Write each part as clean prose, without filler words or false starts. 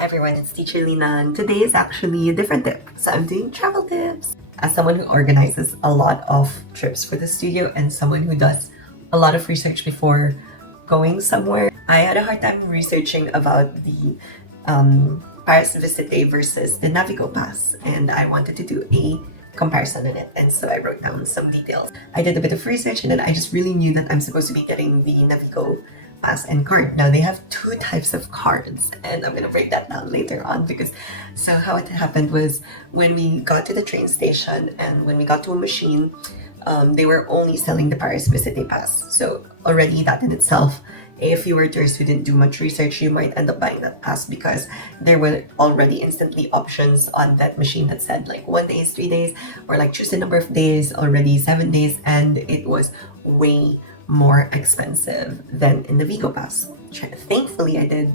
Hi everyone, it's Teacher Lina, and today is actually a different tip. So I'm doing travel tips. As someone who organizes a lot of trips for the studio and someone who does a lot of research before going somewhere, I had a hard time researching about the Paris Visite versus the Navigo Pass, and I wanted to do a comparison on it, and so I wrote down some details. I did a bit of research and then I just really knew that I'm supposed to be getting the Navigo Pass and card. Now they have two types of cards, and I'm gonna break that down later on because so how it happened was when we got to the train station and when we got to a machine, they were only selling the Paris Visite Pass. So already that in itself, if you were tourists who didn't do much research, you might end up buying that pass because there were already instantly options on that machine that said like 1 day, 3 days, or like choose a number of days, already 7 days, and it was way more expensive than in the Navigo Pass. Thankfully, I did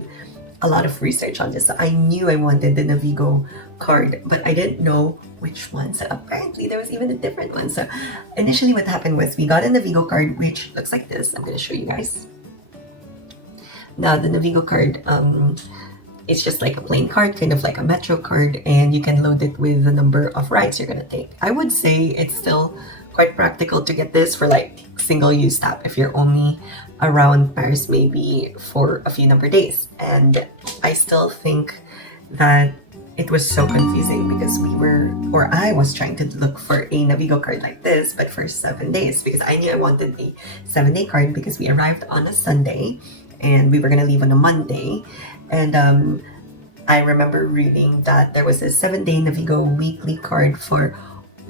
a lot of research on this. So I knew I wanted the Navigo card, but I didn't know which one. So apparently there was even a different one. So initially what happened was we got a Navigo card, which looks like this. I'm going to show you guys. Now the Navigo card, it's just like a plain card, kind of like a metro card, and you can load it with the number of rides you're going to take. I would say it's still quite practical to get this for like single-use tap if you're only around Paris maybe for a few number days. And I still think that it was so confusing because I was trying to look for a Navigo card like this, but for 7 days, because I knew I wanted the 7-day card because we arrived on a Sunday and we were gonna leave on a Monday. And I remember reading that there was a 7-day Navigo weekly card for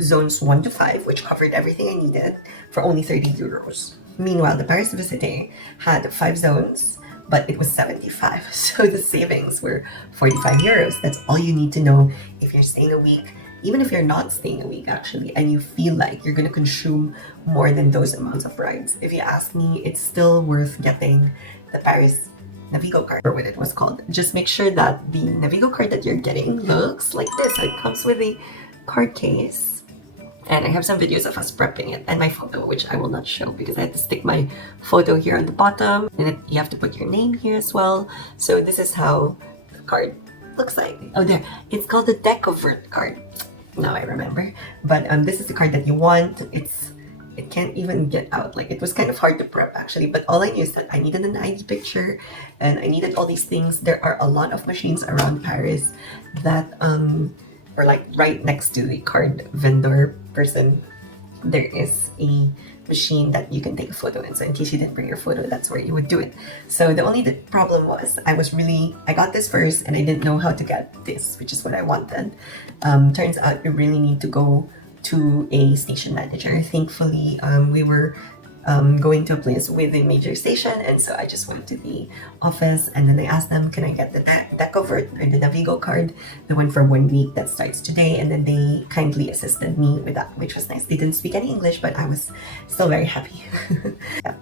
zones 1 to 5, which covered everything I needed for only 30 euros. Meanwhile, the Paris Visite had 5 zones, but it was 75. So the savings were 45 euros. That's all you need to know if you're staying a week, even if you're not staying a week actually, and you feel like you're going to consume more than those amounts of rides. If you ask me, it's still worth getting the Paris Navigo card, or what it was called. Just make sure that the Navigo card that you're getting looks like this. It comes with a card case. And I have some videos of us prepping it and my photo, which I will not show because I had to stick my photo here on the bottom. And you have to put your name here as well. So this is how the card looks like. Oh, there. It's called the Découverte Card. Now I remember. But this is the card that you want. It can't even get out. Like, it was kind of hard to prep actually. But all I knew is that I needed an ID picture and I needed all these things. There are a lot of machines around Paris that or like right next to the card vendor person, there is a machine that you can take a photo in. So in case you didn't bring your photo, that's where you would do it. So the only problem was I got this first and I didn't know how to get this, which is what I wanted. Turns out you really need to go to a station manager. Thankfully, we were going to a place with a major station, and so I just went to the office and then I asked them, can I get the Decouverte or the Navigo card, the one for 1 week that starts today? And then they kindly assisted me with that, which was nice. They didn't speak any English, but I was still very happy. Yeah.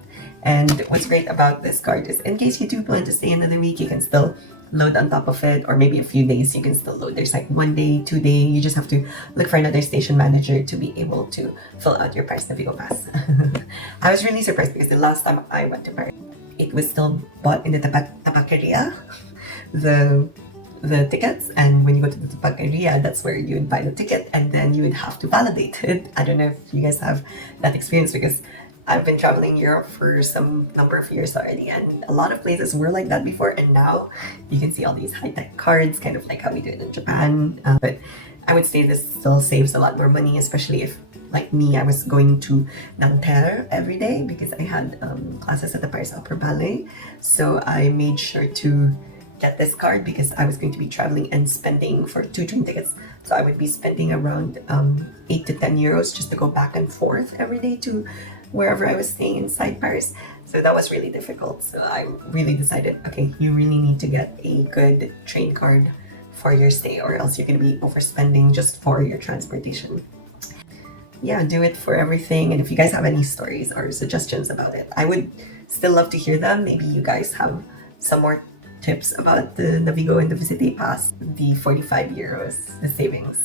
And what's great about this card is in case you do plan to stay another week, you can still load on top of it, or maybe a few days you can still load. There's like 1 day, 2 day, you just have to look for another station manager to be able to fill out your Paris Navigo Pass. I was really surprised because the last time I went to Paris, it was still bought in the tabaqueria, the tickets, and when you go to the tabaqueria, that's where you would buy the ticket and then you would have to validate it. I don't know if you guys have that experience because I've been traveling Europe for some number of years already, and a lot of places were like that before, and now you can see all these high-tech cards, kind of like how we do it in Japan. But I would say this still saves a lot more money, especially if, like me, I was going to Nanterre every day because I had classes at the Paris Opera Ballet. So I made sure to get this card because I was going to be traveling and spending for 2 train tickets. So I would be spending around 8 to 10 euros just to go back and forth every day to wherever I was staying inside Paris. So that was really difficult. So I really decided, okay, you really need to get a good train card for your stay, or else you're going to be overspending just for your transportation. Yeah, do it for everything. And if you guys have any stories or suggestions about it, I would still love to hear them. Maybe you guys have some more tips about the Navigo and the Visite Pass. The 45 euros, the savings,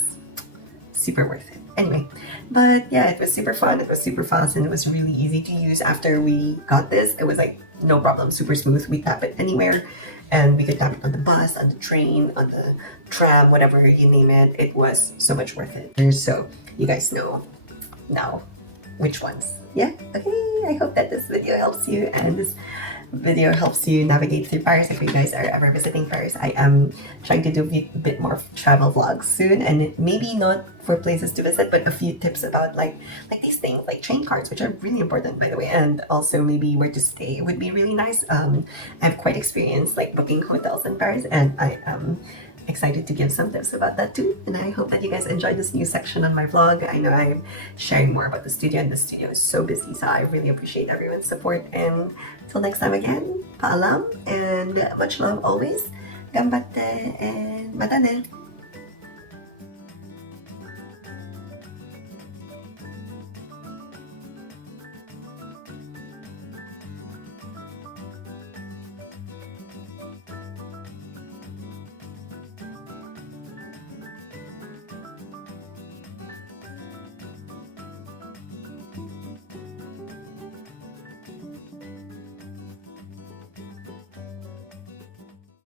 super worth it. Anyway, but yeah, it was super fun, it was super fast, and it was really easy to use. After we got this, it was like no problem, super smooth. We tap it anywhere and we could tap it on the bus, on the train, on the tram, whatever you name it. It was so much worth it. So you guys know now which ones. Yeah, okay, I hope that this video helps you, and this video helps you navigate through Paris. If you guys are ever visiting Paris, I am trying to do a bit more travel vlogs soon, and maybe not for places to visit, but a few tips about like these things like train cards, which are really important, by the way, and also maybe where to stay would be really nice. I've quite experienced like booking hotels in Paris, and I am excited to give some tips about that too. And I hope that you guys enjoyed this new section on my vlog. I know I'm sharing more about the studio, and the studio is so busy, so I really appreciate everyone's support. And till next time again, paalam and much love always. Gambatte and matane.